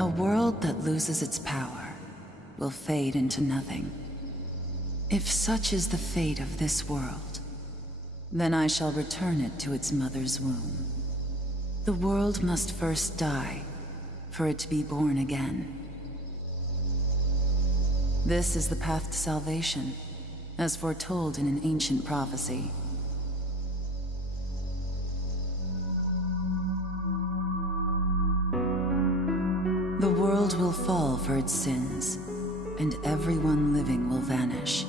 A world that loses its power will fade into nothing. If such is the fate of this world, then I shall return it to its mother's womb. The world must first die for it to be born again. This is the path to salvation, as foretold in an ancient prophecy. The world will fall for its sins, and everyone living will vanish.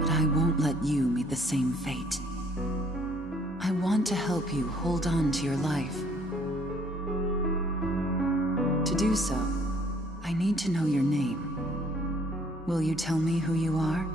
But I won't let you meet the same fate. I want to help you hold on to your life. To do so, I need to know your name. Will you tell me who you are?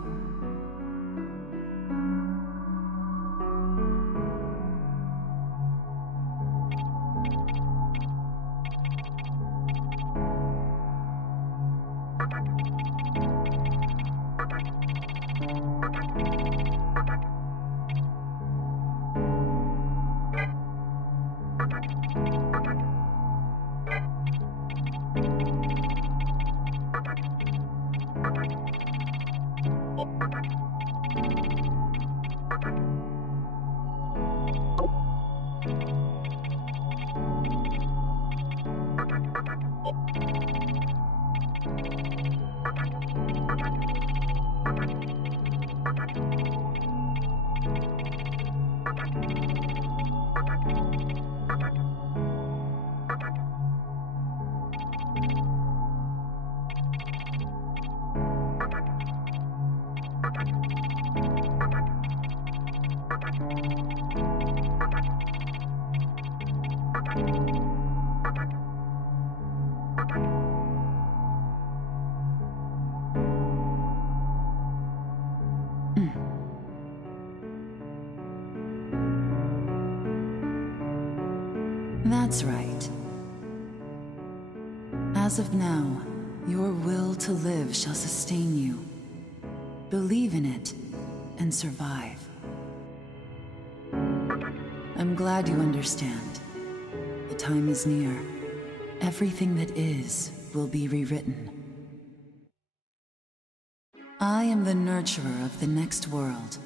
That's right. As of now, your will to live shall sustain you. Believe in it, and survive. I'm glad you understand. The time is near. Everything that is will be rewritten. I am the nurturer of the next world.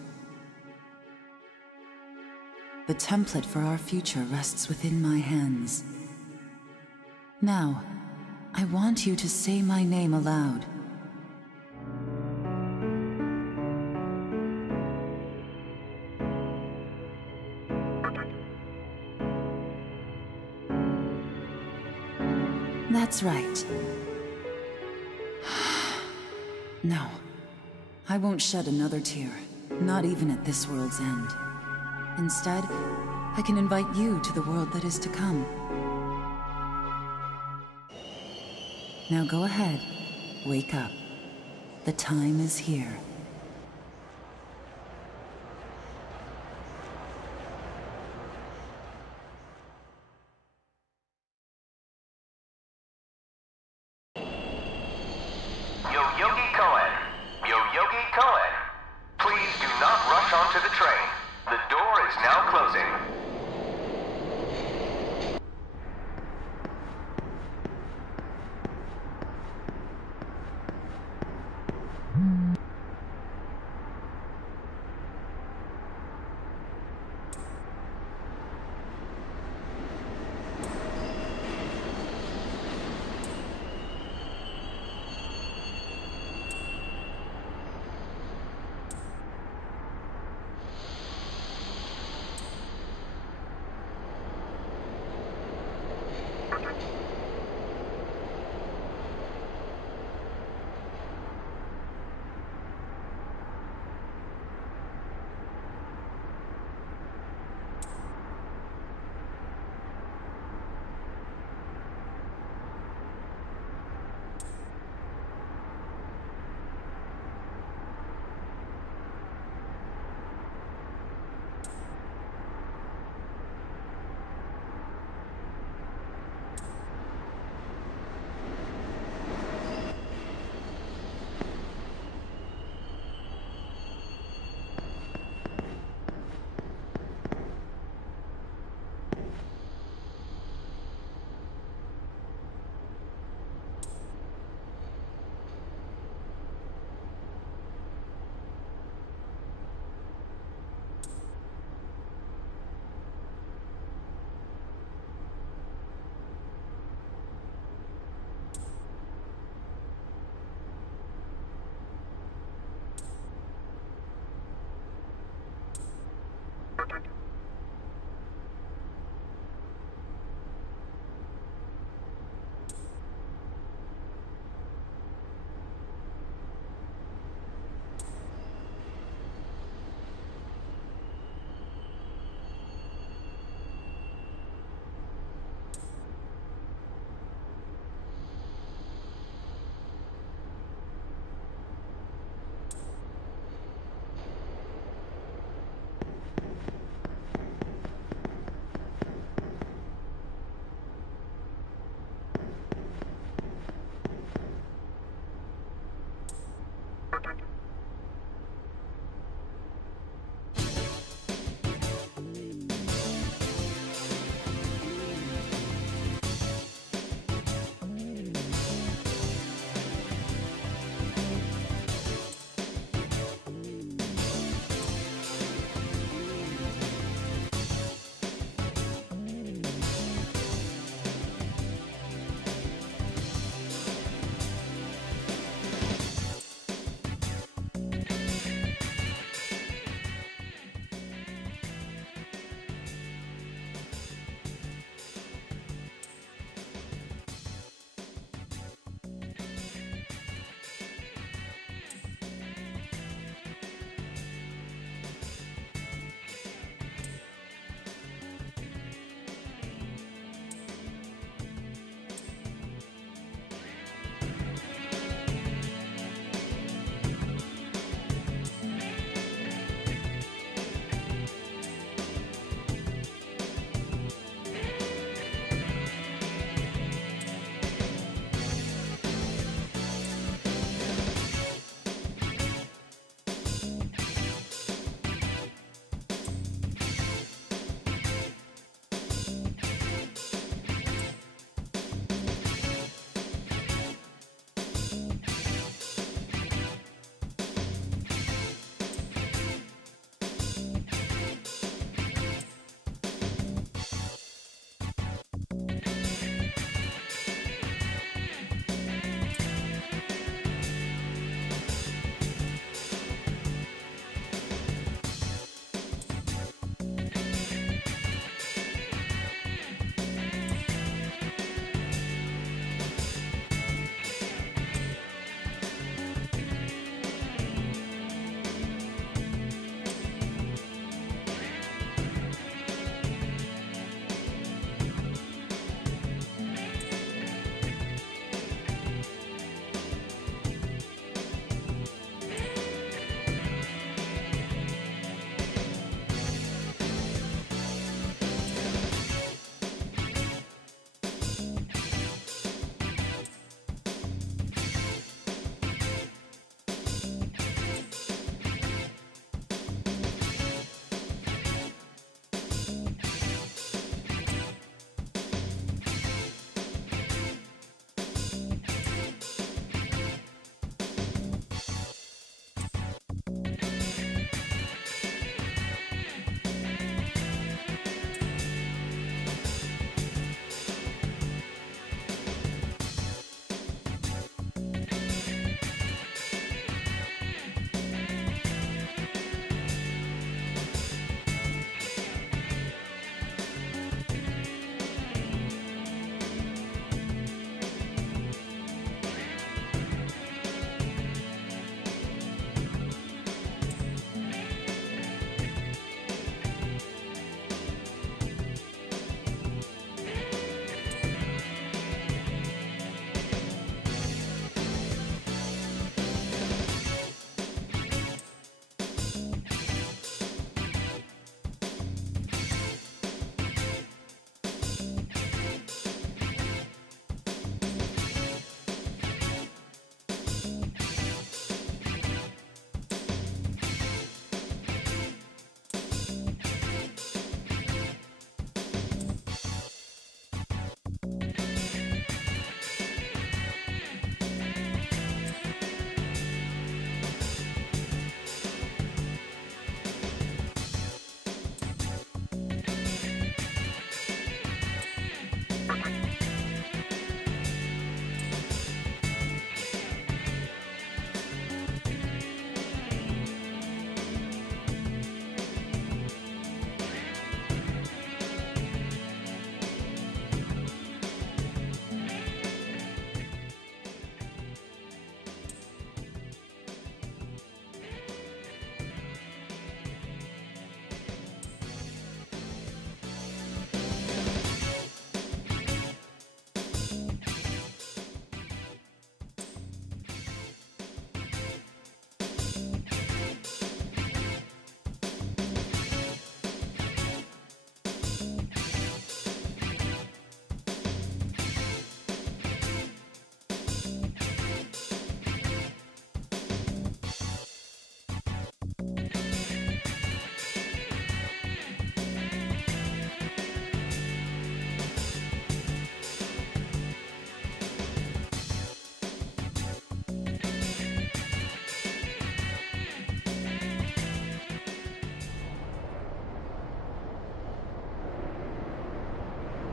The template for our future rests within my hands. Now, I want you to say my name aloud. That's right. No, I won't shed another tear, not even at this world's end. Instead, I can invite you to the world that is to come. Now go ahead, wake up. The time is here. Please do not rush onto the train. The door is now closing.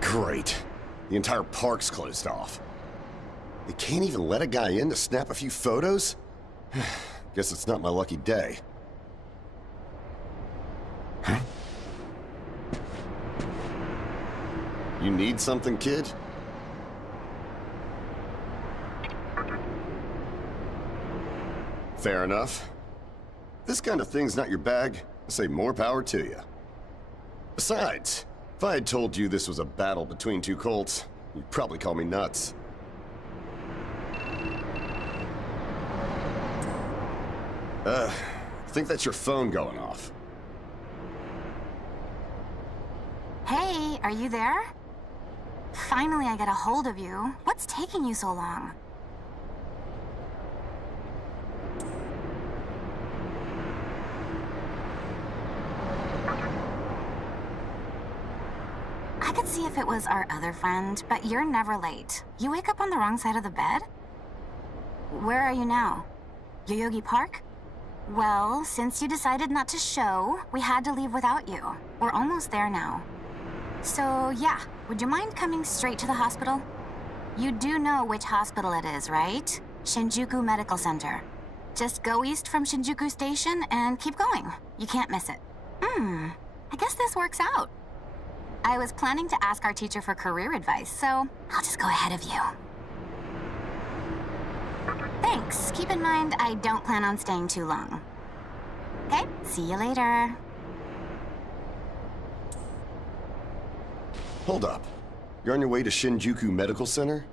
Great. The entire park's closed off. They can't even let a guy in to snap a few photos? Guess it's not my lucky day. Huh? You need something, kid? Fair enough. This kind of thing's not your bag. I say more power to you. Besides, if I had told you this was a battle between two Colts, you'd probably call me nuts. I think that's your phone going off. Hey, are you there? Finally I get a hold of you. What's taking you so long? I could see if it was our other friend, but you're never late. You wake up on the wrong side of the bed? Where are you now? Yoyogi Park? Well, since you decided not to show, we had to leave without you. We're almost there now. So, yeah, would you mind coming straight to the hospital? You do know which hospital it is, right? Shinjuku Medical Center. Just go east from Shinjuku Station and keep going. You can't miss it. I guess this works out. I was planning to ask our teacher for career advice, so I'll just go ahead of you. Thanks. Keep in mind, I don't plan on staying too long. Okay, see you later. Hold up. You're on your way to Shinjuku Medical Center?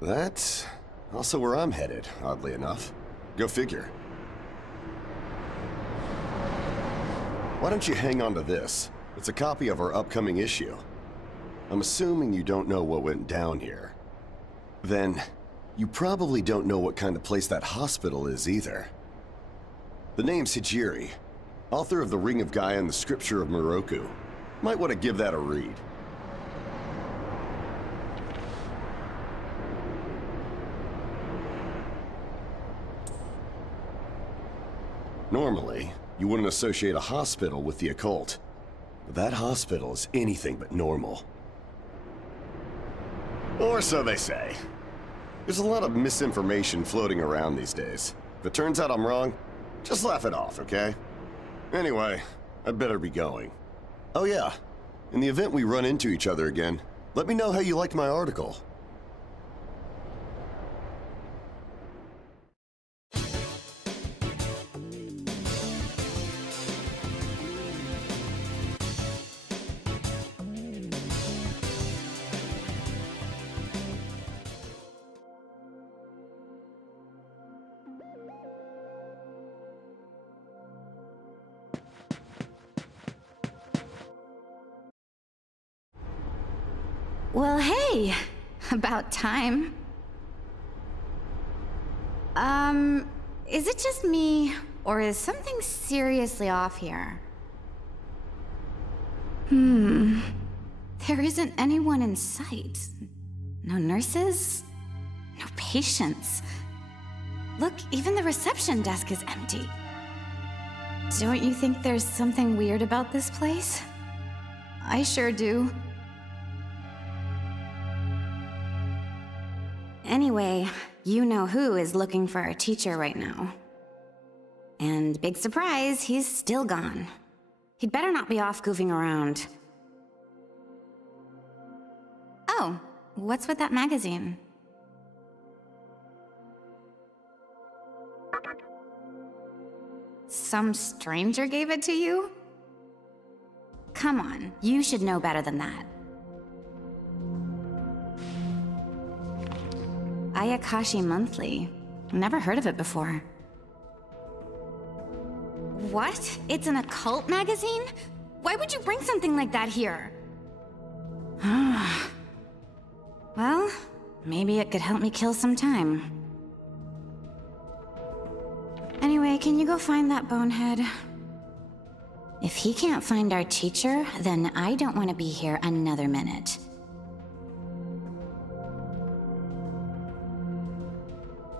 That's also where I'm headed, oddly enough. Go figure. Why don't you hang on to this? It's a copy of our upcoming issue. I'm assuming you don't know what went down here. Then, you probably don't know what kind of place that hospital is either. The name's Hijiri, author of The Ring of Gaia and the Scripture of Moroku. Might want to give that a read. Normally, you wouldn't associate a hospital with the occult. But that hospital is anything but normal. Or so they say. There's a lot of misinformation floating around these days. If it turns out I'm wrong, just laugh it off, okay? Anyway, I'd better be going. Oh yeah, in the event we run into each other again, let me know how you liked my article. Well, hey, about time. Is it just me, or is something seriously off here? There isn't anyone in sight. No nurses, no patients. Look, even the reception desk is empty. Don't you think there's something weird about this place? I sure do. Anyway, you know who is looking for our teacher right now. And big surprise, he's still gone. He'd better not be off goofing around. Oh, what's with that magazine? Some stranger gave it to you? Come on, you should know better than that. Ayakashi Monthly. Never heard of it before. What? It's an occult magazine? Why would you bring something like that here? Well, maybe it could help me kill some time. Anyway, can you go find that bonehead? If he can't find our teacher, then I don't want to be here another minute.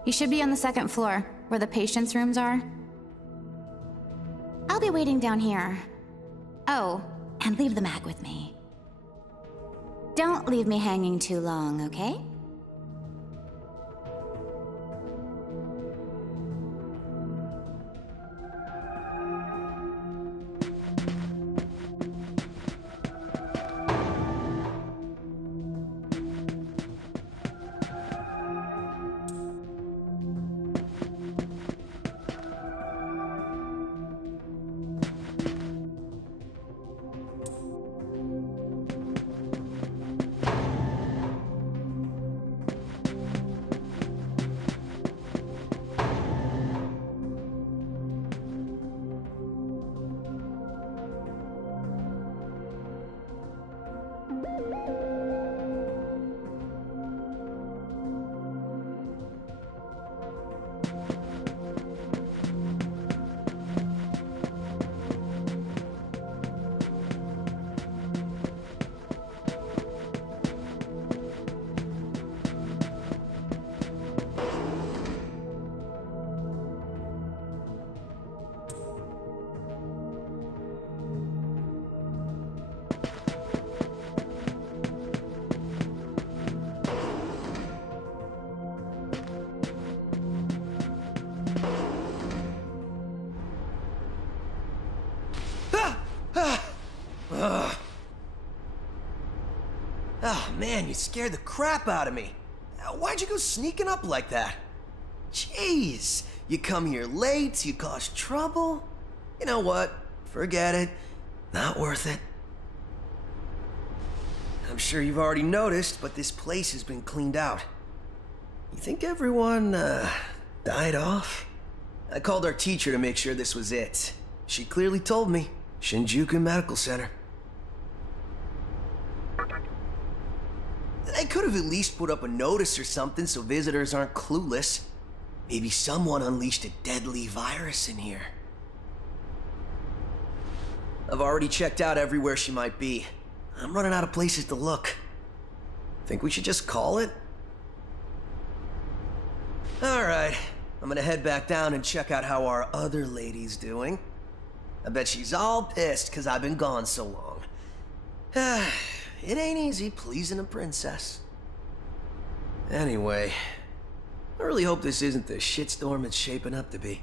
You should be on the second floor, where the patients' rooms are. I'll be waiting down here. Oh, and leave the mag with me. Don't leave me hanging too long, okay? Oh man, you scared the crap out of me. Why'd you go sneaking up like that? Jeez, you come here late, you cause trouble. You know what? Forget it. Not worth it. I'm sure you've already noticed, but this place has been cleaned out. You think everyone, died off? I called our teacher to make sure this was it. She clearly told me. Shinjuku Medical Center. I could have at least put up a notice or something so visitors aren't clueless. Maybe someone unleashed a deadly virus in here. I've already checked out everywhere she might be. I'm running out of places to look. Think we should just call it? Alright, I'm gonna head back down and check out how our other lady's doing. I bet she's all pissed because I've been gone so long. It ain't easy pleasing a princess. Anyway, I really hope this isn't the shitstorm it's shaping up to be.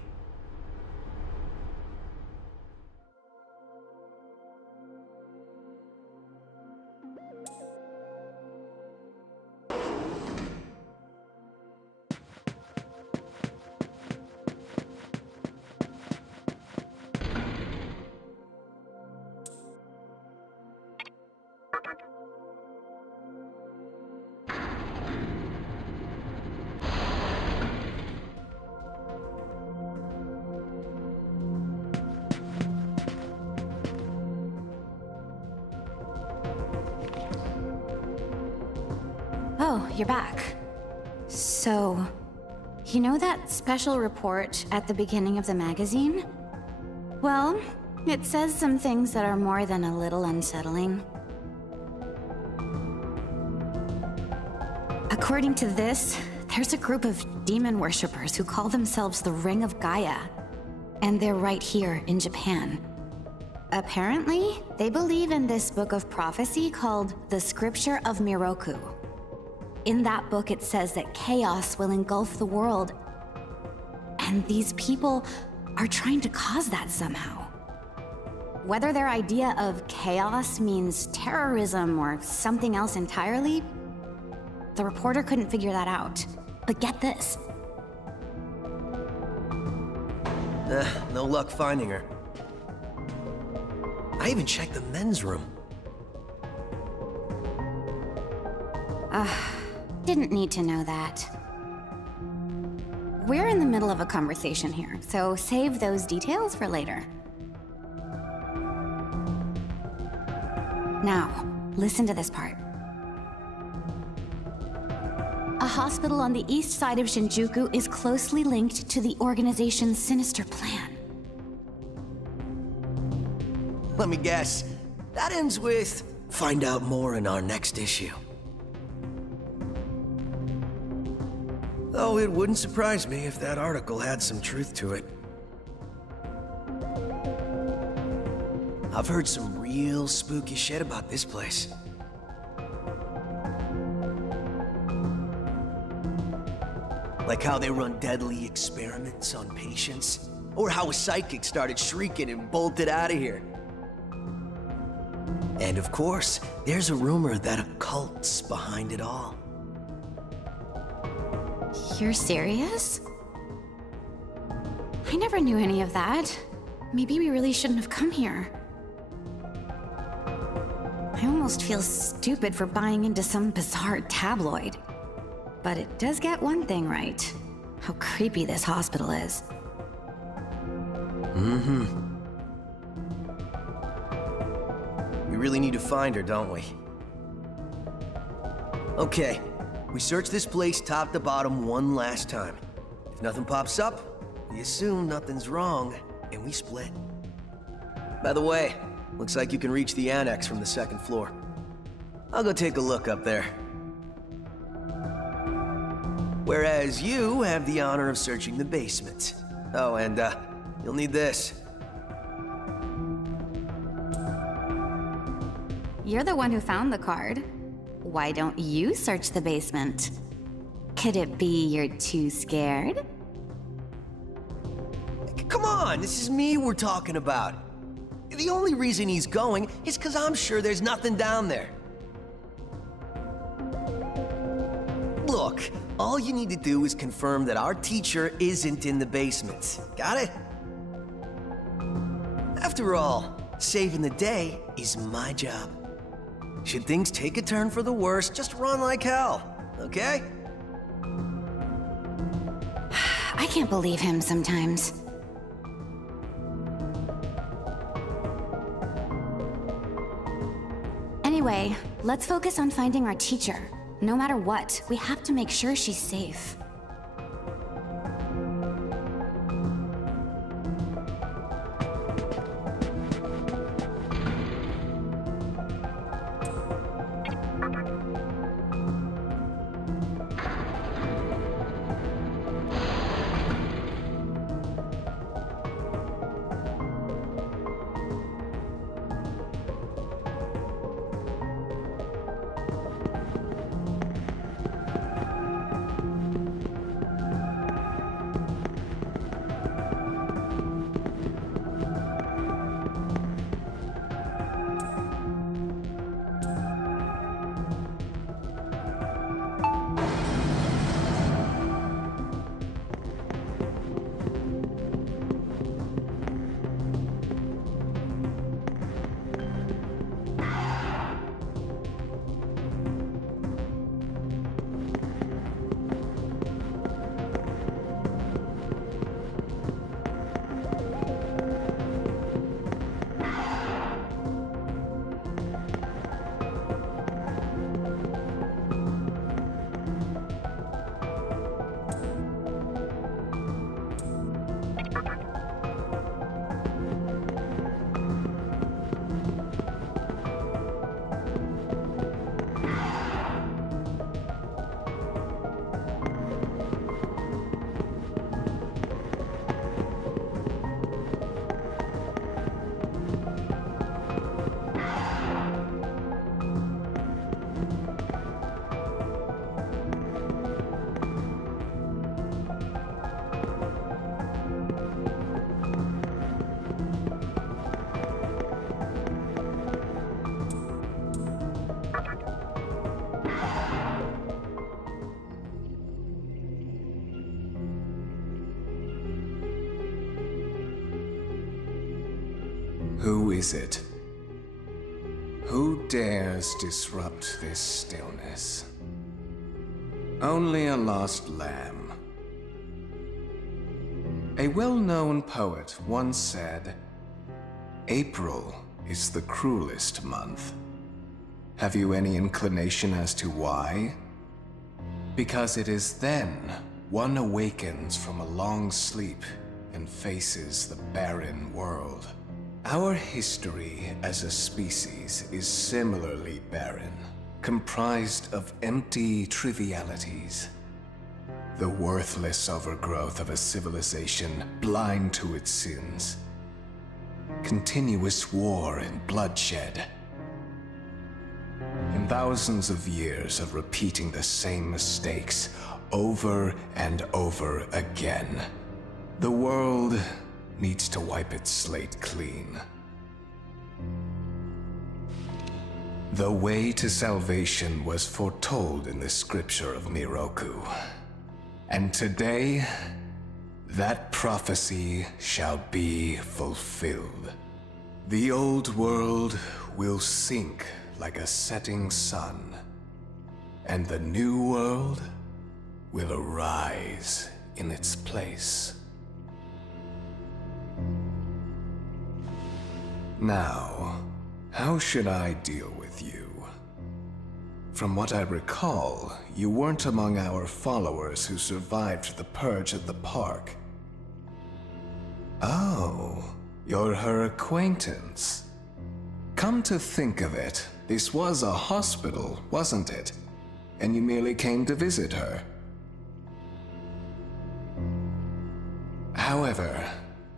Oh, you're back. So, you know that special report at the beginning of the magazine? Well, it says some things that are more than a little unsettling. According to this, there's a group of demon worshippers who call themselves the Ring of Gaia, and they're right here in Japan. Apparently, they believe in this book of prophecy called the Scripture of Miroku. In that book, it says that chaos will engulf the world, and these people are trying to cause that somehow. Whether their idea of chaos means terrorism or something else entirely, the reporter couldn't figure that out. But get this. No luck finding her. I even checked the men's room. Didn't need to know that. We're in the middle of a conversation here, so save those details for later. Now, listen to this part. A hospital on the east side of Shinjuku is closely linked to the organization's sinister plan. Let me guess. That ends with, find out more in our next issue. Though it wouldn't surprise me if that article had some truth to it. I've heard some real spooky shit about this place. Like how they run deadly experiments on patients. Or how a psychic started shrieking and bolted out of here. And of course, there's a rumor that a cult's behind it all. You're serious? I never knew any of that. Maybe we really shouldn't have come here. I almost feel stupid for buying into some bizarre tabloid. But it does get one thing right. How creepy this hospital is. We really need to find her, don't we? Okay, we search this place top to bottom one last time. If nothing pops up, we assume nothing's wrong, and we split. By the way, looks like you can reach the annex from the second floor. I'll go take a look up there. Whereas you have the honor of searching the basement. Oh, and you'll need this. You're the one who found the card. Why don't you search the basement? Could it be you're too scared? Come on, this is me we're talking about. The only reason he's going is because I'm sure there's nothing down there. Look, all you need to do is confirm that our teacher isn't in the basement. Got it? After all, saving the day is my job. Should things take a turn for the worse, just run like hell, okay? I can't believe him sometimes. Anyway, let's focus on finding our teacher. No matter what, we have to make sure she's safe. Who is it? Who dares disrupt this stillness? Only a lost lamb. A well-known poet once said, "April is the cruelest month." Have you any inclination as to why? Because it is then one awakens from a long sleep and faces the barren world. Our history as a species is similarly barren, comprised of empty trivialities. The worthless overgrowth of a civilization blind to its sins. Continuous war and bloodshed. In thousands of years of repeating the same mistakes over and over again, the world needs to wipe its slate clean. The way to salvation was foretold in the scripture of Miroku. And today, that prophecy shall be fulfilled. The old world will sink like a setting sun, and the new world will arise in its place. Now, how should I deal with you? From what I recall, you weren't among our followers who survived the purge at the park. Oh, you're her acquaintance. Come to think of it, this was a hospital, wasn't it? And you merely came to visit her. However,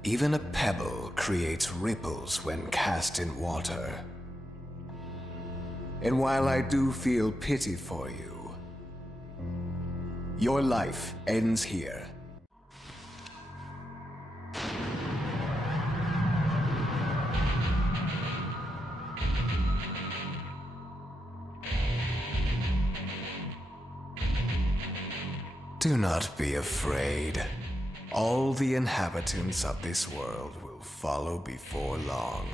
even a pebble creates ripples when cast in water. And while I do feel pity for you, your life ends here. Do not be afraid. All the inhabitants of this world will follow before long.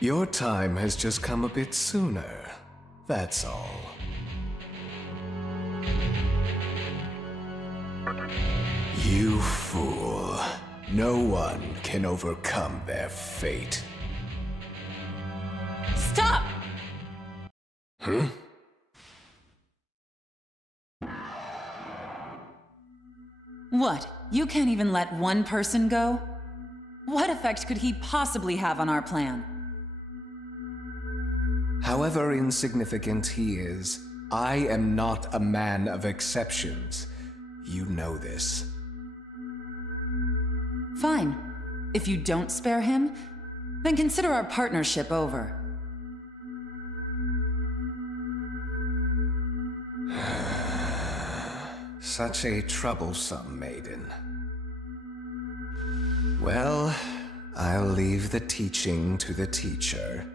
Your time has just come a bit sooner, that's all. You fool. No one can overcome their fate. Stop! Huh? What? You can't even let one person go? What effect could he possibly have on our plan? However insignificant he is, I am not a man of exceptions. You know this. Fine. If you don't spare him, then consider our partnership over. Such a troublesome maiden. Well, I'll leave the teaching to the teacher.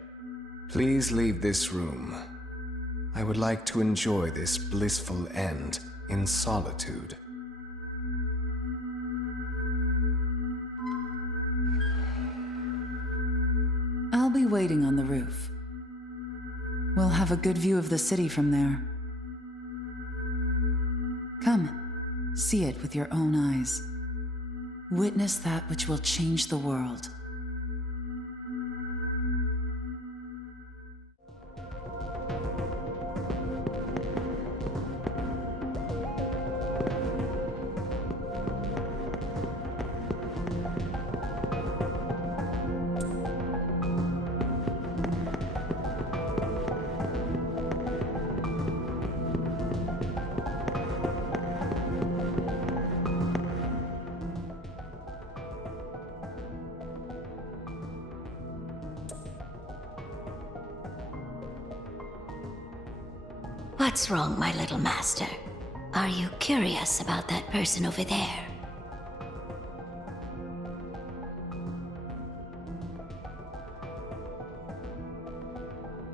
Please leave this room. I would like to enjoy this blissful end in solitude. I'll be waiting on the roof. We'll have a good view of the city from there. Come, see it with your own eyes. Witness that which will change the world. What's wrong, my little master? Are you curious about that person over there?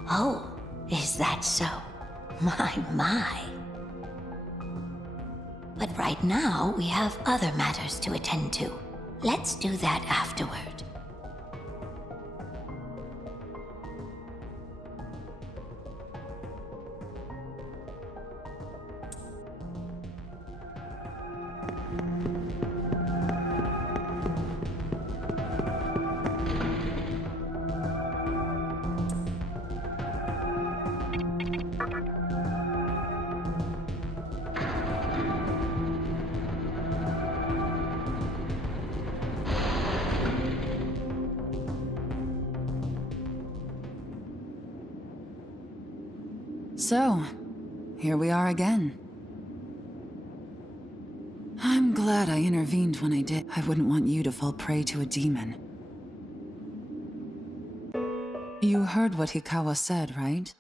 Oh, is that so? My. But right now, we have other matters to attend to. Let's do that afterward. So, here we are again. I'm glad I intervened when I did. I wouldn't want you to fall prey to a demon. You heard what Hikawa said, right?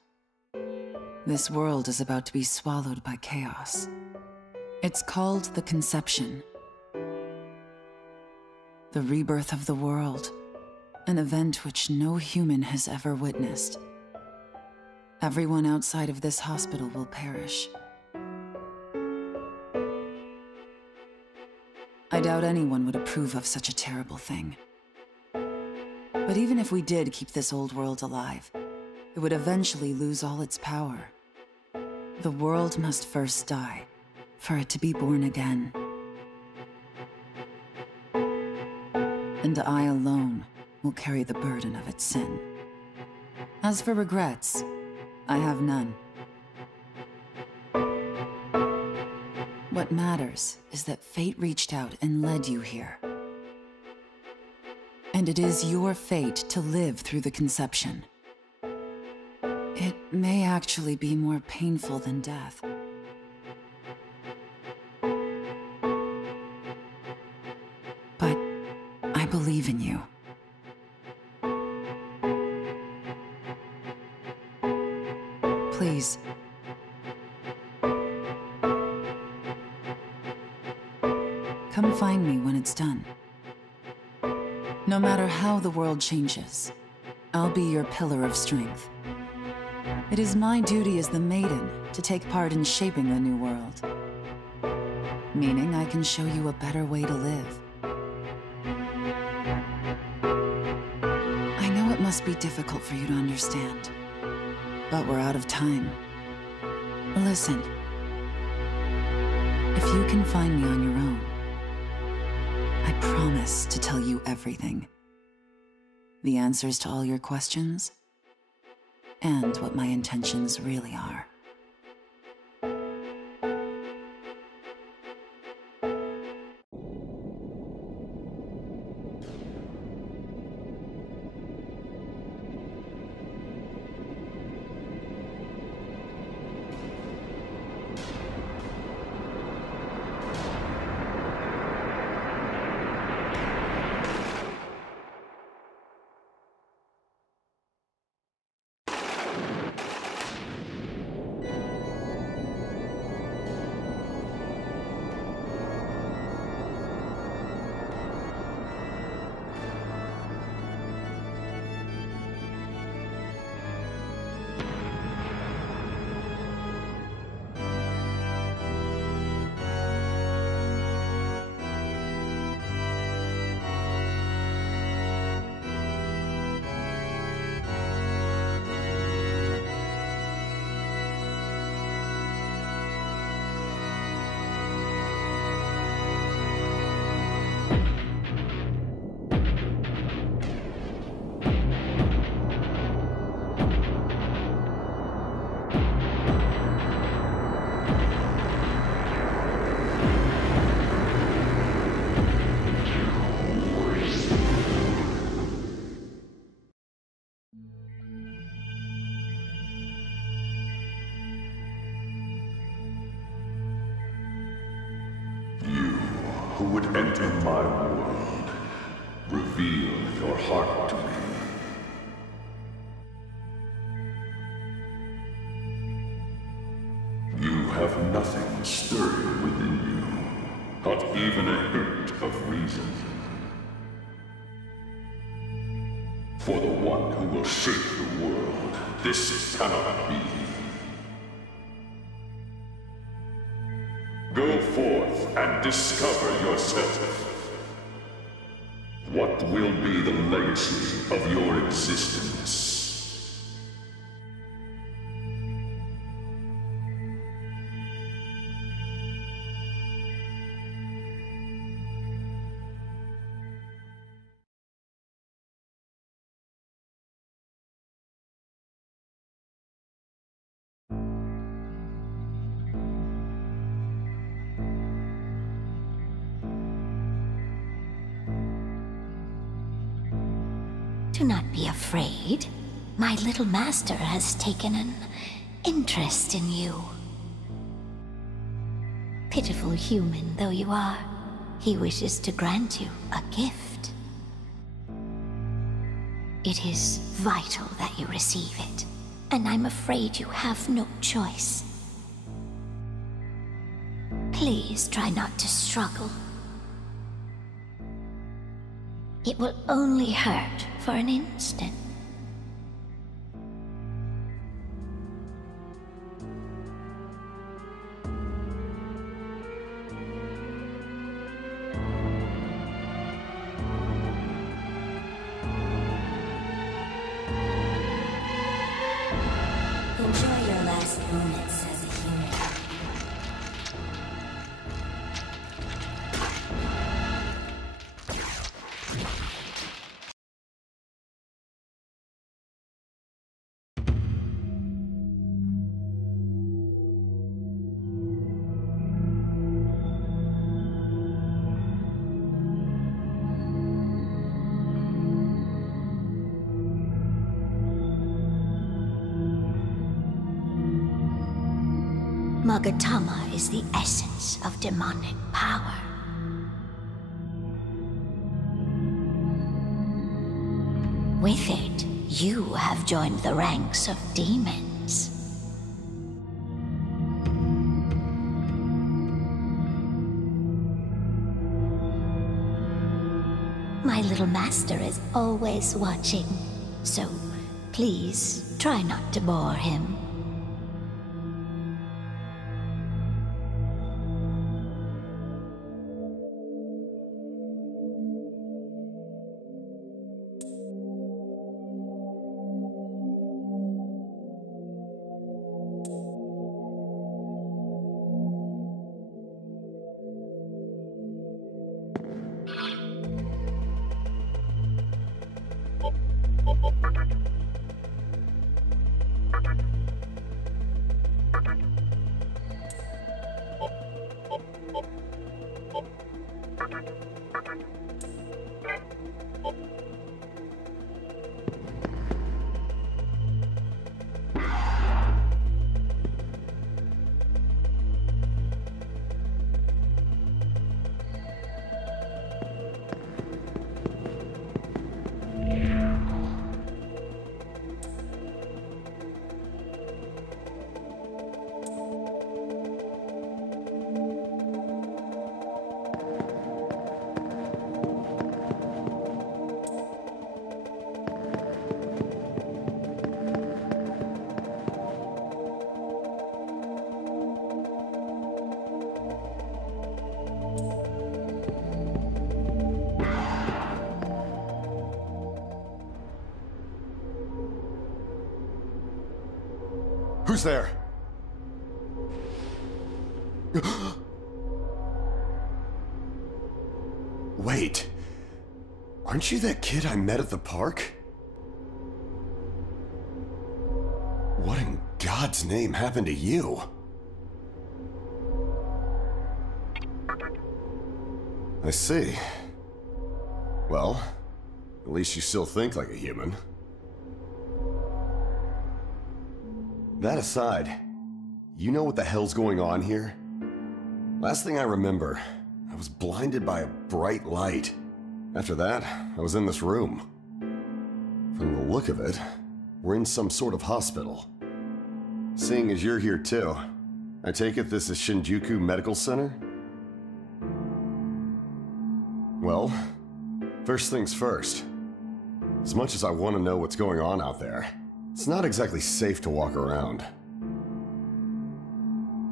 This world is about to be swallowed by chaos. It's called the Conception. The rebirth of the world. An event which no human has ever witnessed. Everyone outside of this hospital will perish. I doubt anyone would approve of such a terrible thing. But even if we did keep this old world alive, it would eventually lose all its power. The world must first die, for it to be born again. And I alone will carry the burden of its sin. As for regrets, I have none. What matters is that fate reached out and led you here. And it is your fate to live through the Conception. It may actually be more painful than death. But I believe in you. Please. Come find me when it's done. No matter how the world changes, I'll be your pillar of strength. It is my duty as the Maiden to take part in shaping the new world. Meaning I can show you a better way to live. I know it must be difficult for you to understand, but we're out of time. Listen. If you can find me on your own, I promise to tell you everything. The answers to all your questions, and what my intentions really are. Who would enter my world, reveal your heart to me. You have nothing stirring within you, not even a hint of reason. For the one who will shape the world, this cannot be. Go forth and discover yourself. What will be the legacy of your existence? Do not be afraid. My little master has taken an interest in you. Pitiful human though you are, he wishes to grant you a gift. It is vital that you receive it. and I'm afraid you have no choice. Please try not to struggle. It will only hurt for an instant. Enjoy your last moments as a human. Magatama is the essence of demonic power. With it, you have joined the ranks of demons. My little master is always watching, so please try not to bore him. Who's there? Wait. Aren't you that kid I met at the park? What in God's name happened to you? I see. Well, at least you still think like a human. That aside, you know what the hell's going on here? Last thing I remember, I was blinded by a bright light. After that, I was in this room. From the look of it, we're in some sort of hospital. Seeing as you're here too, I take it this is Shinjuku Medical Center? Well, first things first. As much as I want to know what's going on out there, it's not exactly safe to walk around.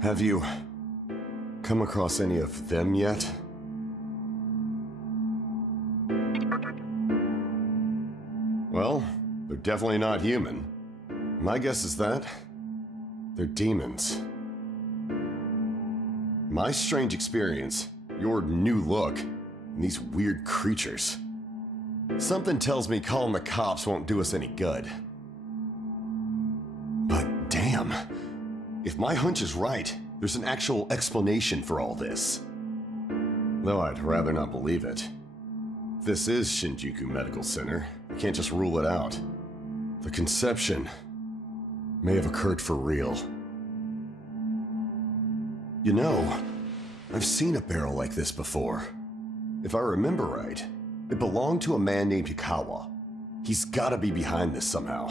Have you come across any of them yet? Well, they're definitely not human. My guess is that they're demons. My strange experience, your new look, and these weird creatures. Something tells me calling the cops won't do us any good. But damn, if my hunch is right, there's an actual explanation for all this. Though I'd rather not believe it. If this is Shinjuku Medical Center, I can't just rule it out. The conception may have occurred for real. You know, I've seen a barrel like this before. If I remember right, it belonged to a man named Yukawa. He's gotta be behind this somehow.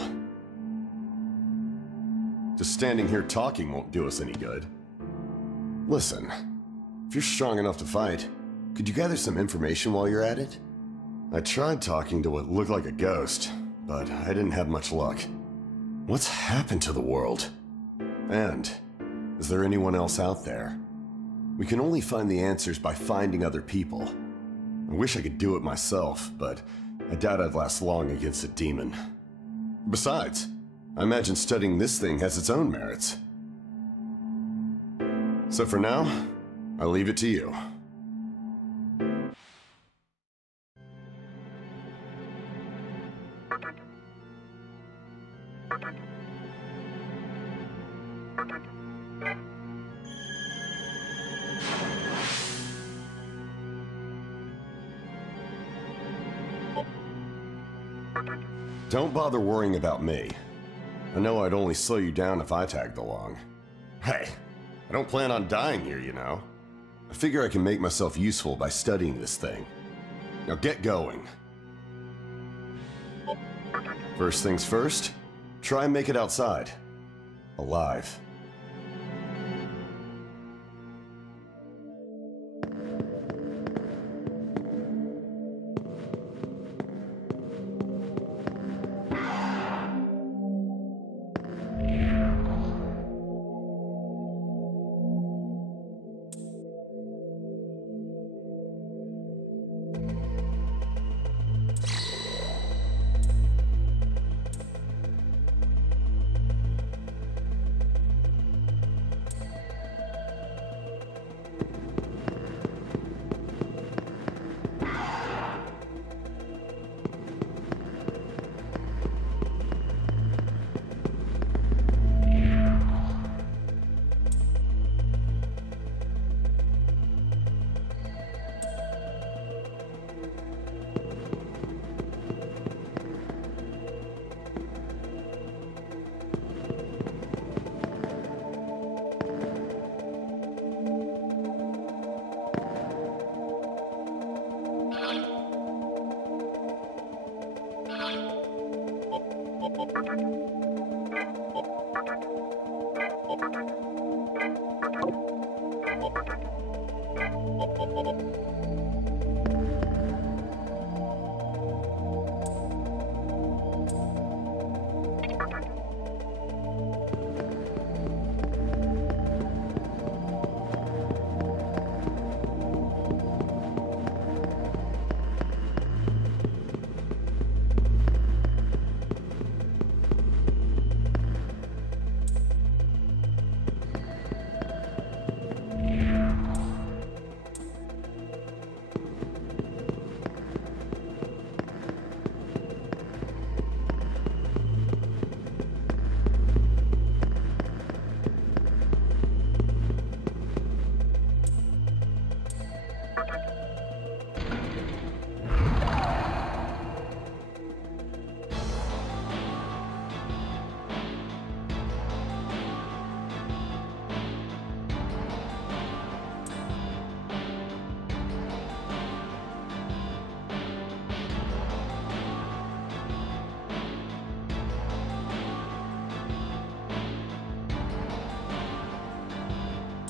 Just standing here talking won't do us any good. Listen, if you're strong enough to fight, could you gather some information while you're at it? I tried talking to what looked like a ghost, but I didn't have much luck. What's happened to the world? And is there anyone else out there? We can only find the answers by finding other people. I wish I could do it myself, but I doubt I'd last long against a demon. Besides, I imagine studying this thing has its own merits. So for now, I'll leave it to you. Don't bother worrying about me. I know I'd only slow you down if I tagged along. Hey, I don't plan on dying here, you know. I figure I can make myself useful by studying this thing. Now get going. First things first, try and make it outside. Alive.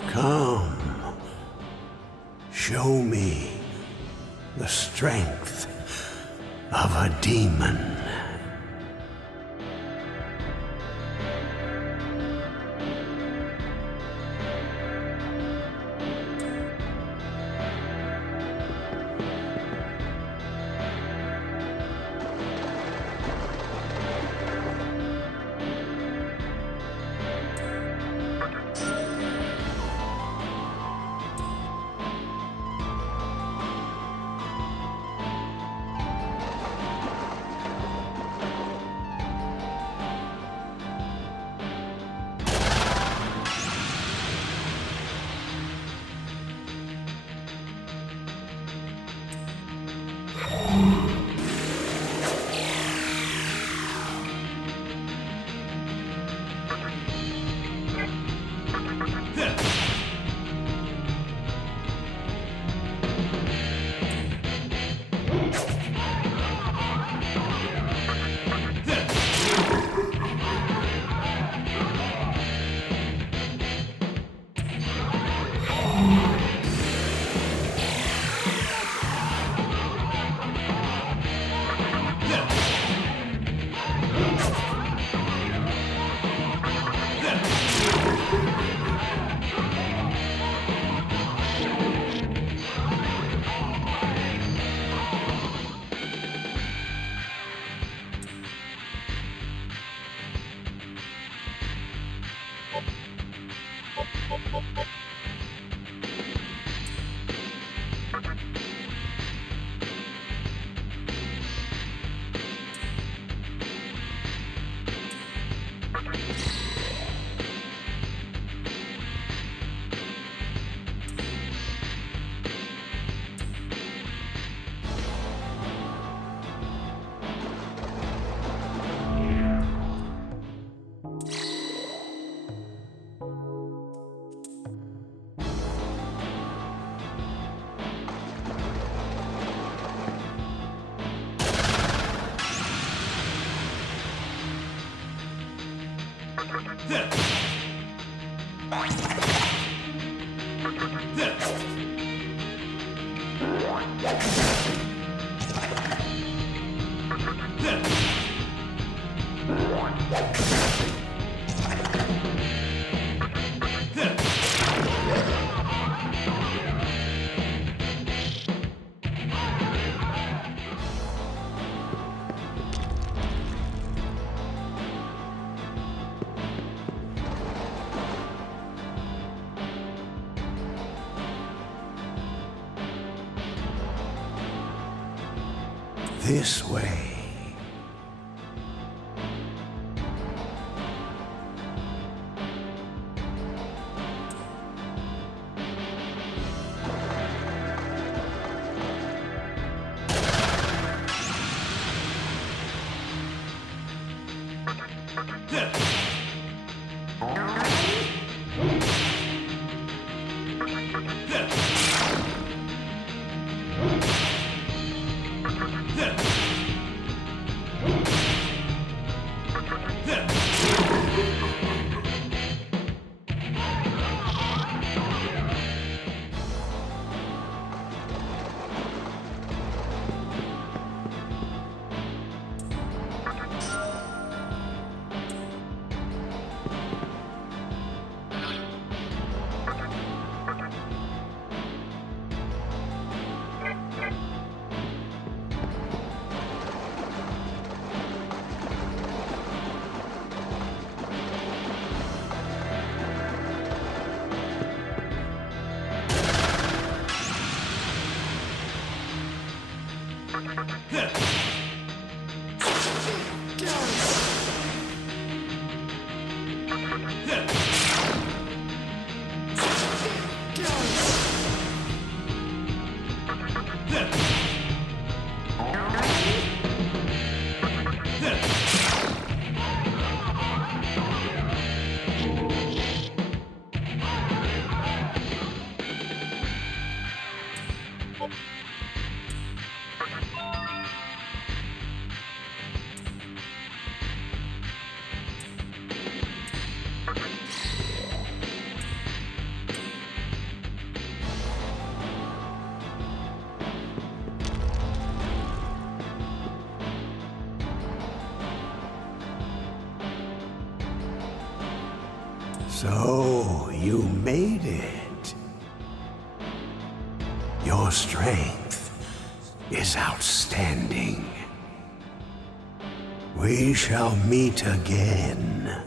Come, show me the strength of a demon. This way. So, you made it. Your strength is outstanding. We shall meet again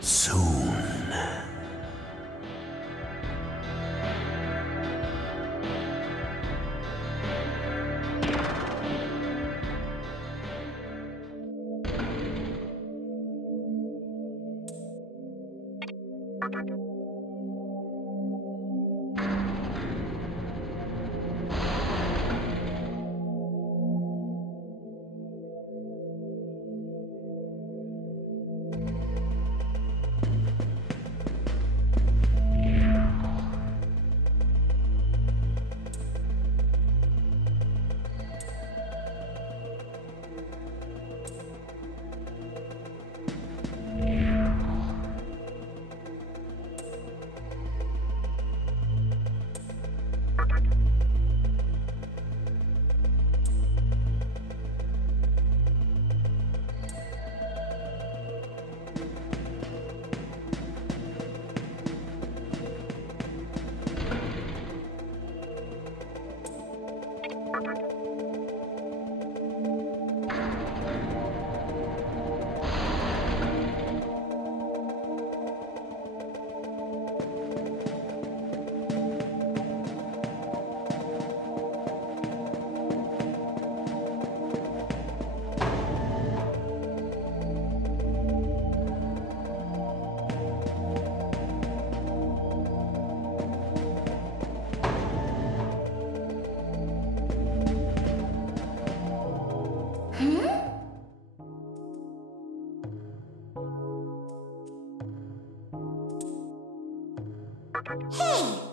soon. Hey!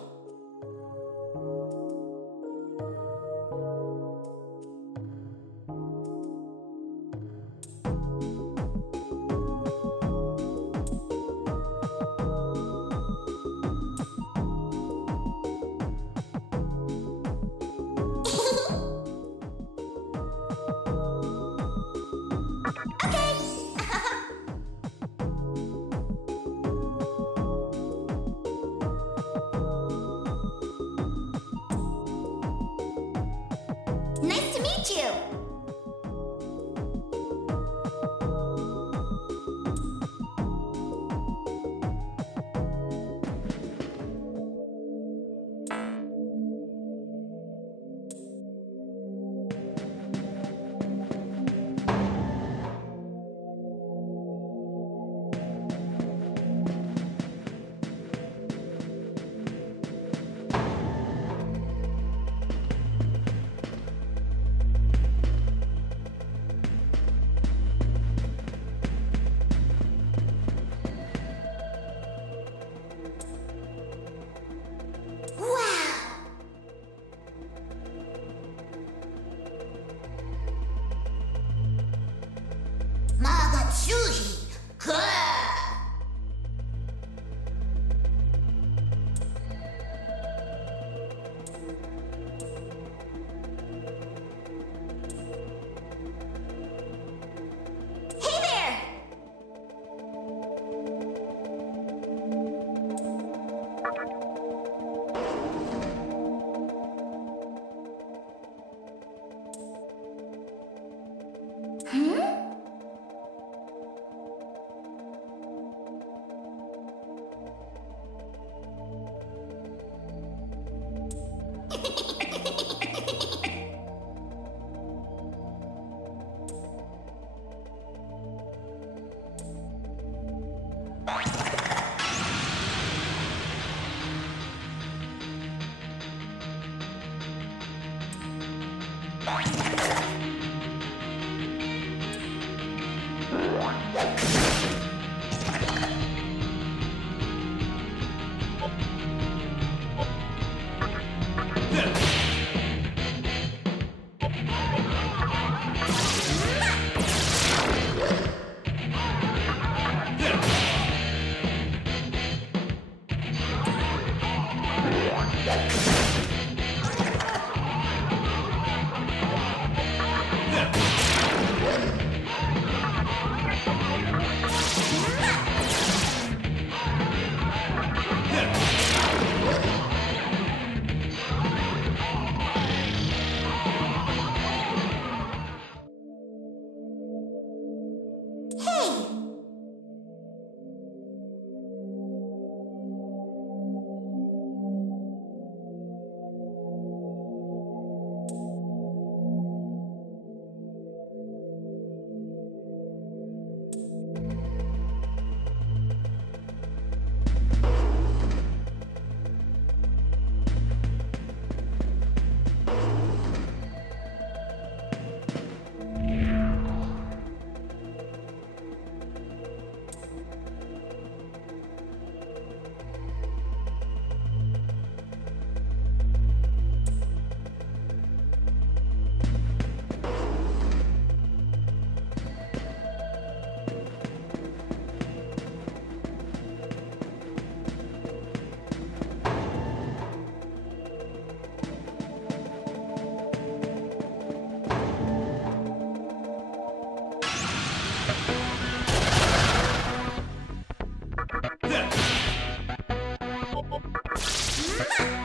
Ha!